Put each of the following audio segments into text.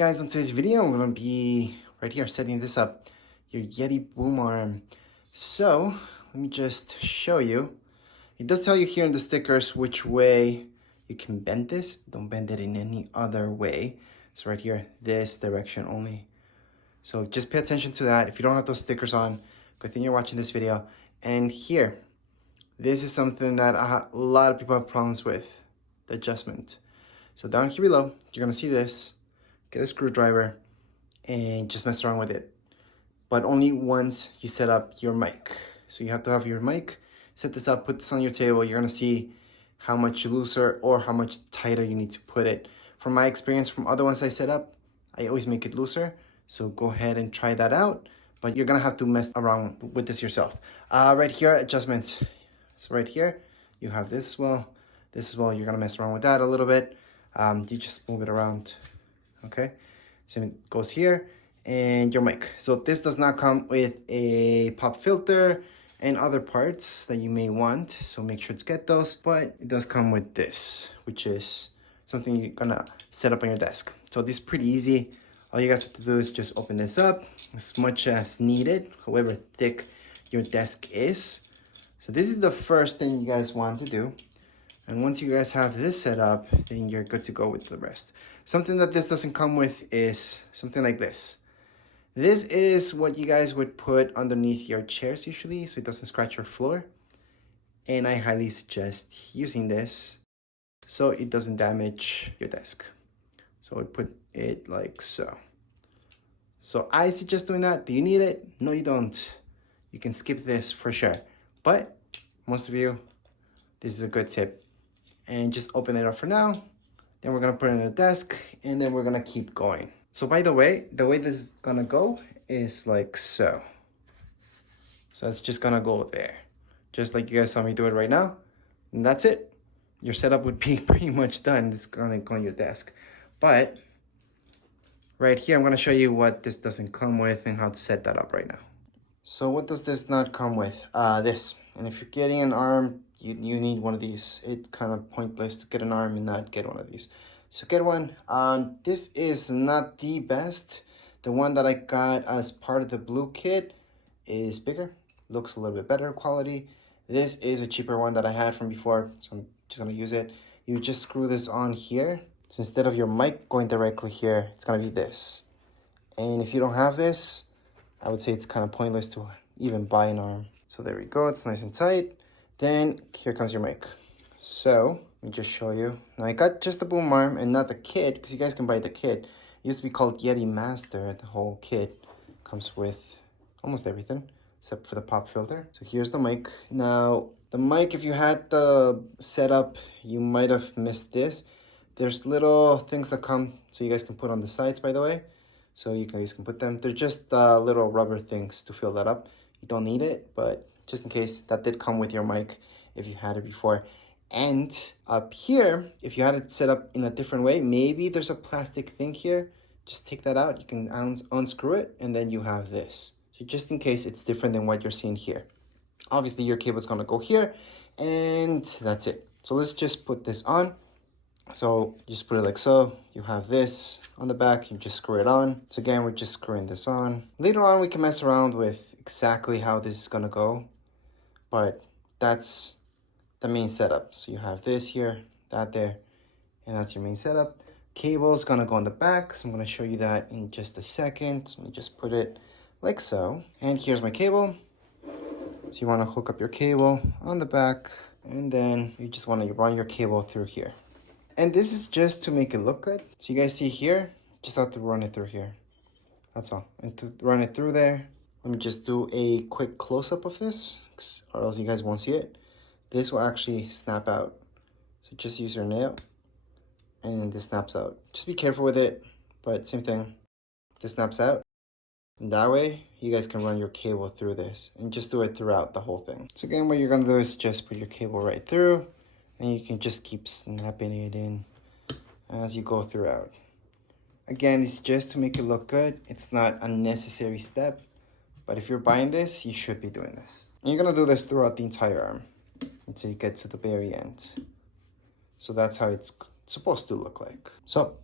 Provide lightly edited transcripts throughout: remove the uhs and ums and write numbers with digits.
guys, on today's video, I'm going to be right here setting this up, your Yeti boom arm. So let me just show you. It does tell you here in the stickers which way you can bend this. Don't bend it in any other way. So right here, this direction only. So just pay attention to that. If you don't have those stickers on, good thing you're watching this video. And here, this is something that a lot of people have problems with, the adjustment. So down here below, you're going to see this. Get a screwdriver and just mess around with it. But only once you set up your mic. So you have to have your mic, set this up, put this on your table. You're gonna see how much looser or how much tighter you need to put it. From my experience, from other ones I set up, I always make it looser. So go ahead and try that out. But you're gonna have to mess around with this yourself. Right here, adjustments. So right here, you have this as well. This as well, you're gonna mess around with that a little bit. You just move it around. Okay, so it goes here and your mic. So this does not come with a pop filter and other parts that you may want, so make sure to get those, but it does come with this, which is something you're gonna set up on your desk. So this is pretty easy. All you guys have to do is just open this up as much as needed, however thick your desk is. So this is the first thing you guys want to do. And once you guys have this set up, then you're good to go with the rest. Something that this doesn't come with is something like this. This is what you guys would put underneath your chairs usually, so it doesn't scratch your floor. And I highly suggest using this so it doesn't damage your desk. So I would put it like so. So I suggest doing that. Do you need it? No, you don't. You can skip this for sure. But most of you, this is a good tip. And just open it up for now. Then we're gonna put it in the desk and then we're gonna keep going. So by the way this is gonna go is like so. So it's just gonna go there. Just like you guys saw me do it right now. And that's it. Your setup would be pretty much done. It's gonna go on your desk. But right here, I'm gonna show you what this doesn't come with and how to set that up right now. So what does this not come with? This. And if you're getting an arm, you need one of these. It's kind of pointless to get an arm and not get one of these. So get one. This is not the best. The one that I got as part of the blue kit is bigger. Looks a little bit better quality. This is a cheaper one that I had from before, so I'm just gonna use it. You just screw this on here. So instead of your mic going directly here, it's gonna be this. And if you don't have this, I would say it's kind of pointless to even buy an arm. So there we go, it's nice and tight. Then here comes your mic. So let me just show you. Now I got just the boom arm and not the kit, because you guys can buy the kit. It used to be called Yeti Master. The whole kit comes with almost everything except for the pop filter. So here's the mic. Now the mic, if you had the setup, you might have missed this. There's little things that come, so you guys can put on the sides, by the way. So you guys can put them. They're just little rubber things to fill that up. You don't need it, but just in case, that did come with your mic if you had it before. And up here, if you had it set up in a different way, maybe there's a plastic thing here. Just take that out. You can unscrew it, and then you have this. So just in case it's different than what you're seeing here. Obviously, your cable's gonna go here, and that's it. So let's just put this on. So just put it like so. You have this on the back, you just screw it on. So again, we're just screwing this on. Later on, we can mess around with exactly how this is gonna go, but that's the main setup. So you have this here, that there, and that's your main setup. Cable is gonna go on the back, so I'm gonna show you that in just a second. So let me just put it like so. And here's my cable. So you wanna hook up your cable on the back, and then you just wanna run your cable through here. And this is just to make it look good. So you guys see here, just have to run it through here. That's all. And to run it through there, let me just do a quick close-up of this, or else you guys won't see it. This will actually snap out. So just use your nail, and then this snaps out. Just be careful with it, but same thing. This snaps out. And that way, you guys can run your cable through this, and just do it throughout the whole thing. So again, what you're gonna do is just put your cable right through, and you can just keep snapping it in as you go throughout. Again, it's just to make it look good. It's not a necessary step, but if you're buying this, you should be doing this. And you're gonna do this throughout the entire arm until you get to the very end. So that's how it's supposed to look like. So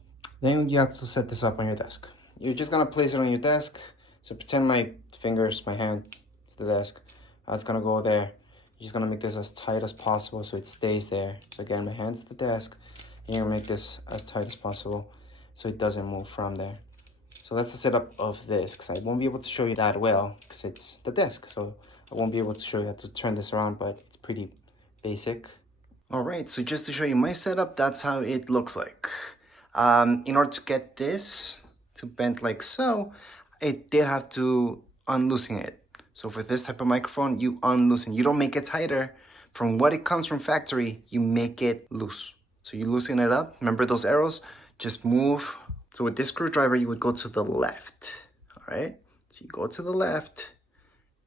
Then you have to set this up on your desk. You're just gonna place it on your desk. So pretend my fingers, my hand is the desk. That's gonna go there. You're just gonna make this as tight as possible so it stays there. So again, my hand's the desk. And you're gonna make this as tight as possible so it doesn't move from there. So that's the setup of this, because I won't be able to show you that well because it's the desk. So I won't be able to show you how to turn this around, but it's pretty basic. All right, so just to show you my setup, that's how it looks like. In order to get this to bend like so, it did have to unloosen it. So for this type of microphone, you unloosen. You don't make it tighter. From what it comes from factory, you make it loose. So you loosen it up. Remember those arrows? Just move. So with this screwdriver, you would go to the left. All right? So you go to the left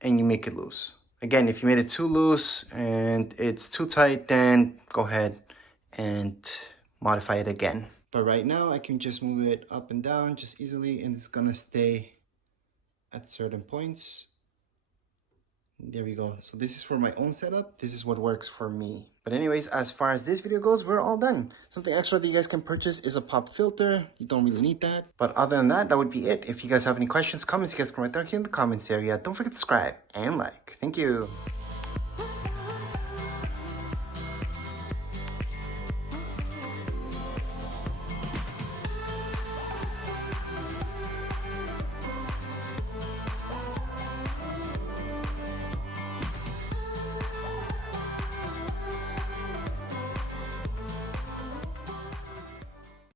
and you make it loose. Again, if you made it too loose and it's too tight, then go ahead and modify it again. But right now I can just move it up and down just easily, and it's gonna stay at certain points. There we go. So this is for my own setup. This is what works for me. But anyways, as far as this video goes, we're all done. Something extra that you guys can purchase is a pop filter. You don't really need that. But other than that, that would be it. If you guys have any questions, comments, you guys can write down here in the comments area. Don't forget to subscribe and like. Thank you.